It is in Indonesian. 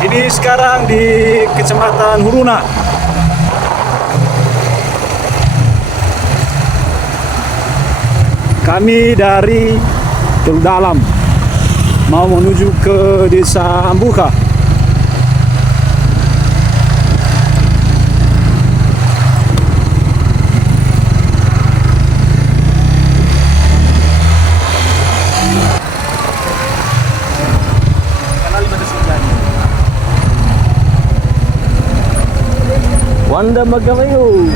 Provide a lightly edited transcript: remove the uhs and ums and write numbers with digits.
Ini sekarang di Kecamatan Huruna. Kami dari Teluk Dalam mau menuju ke Desa Ambuka. Wanda Magamayo.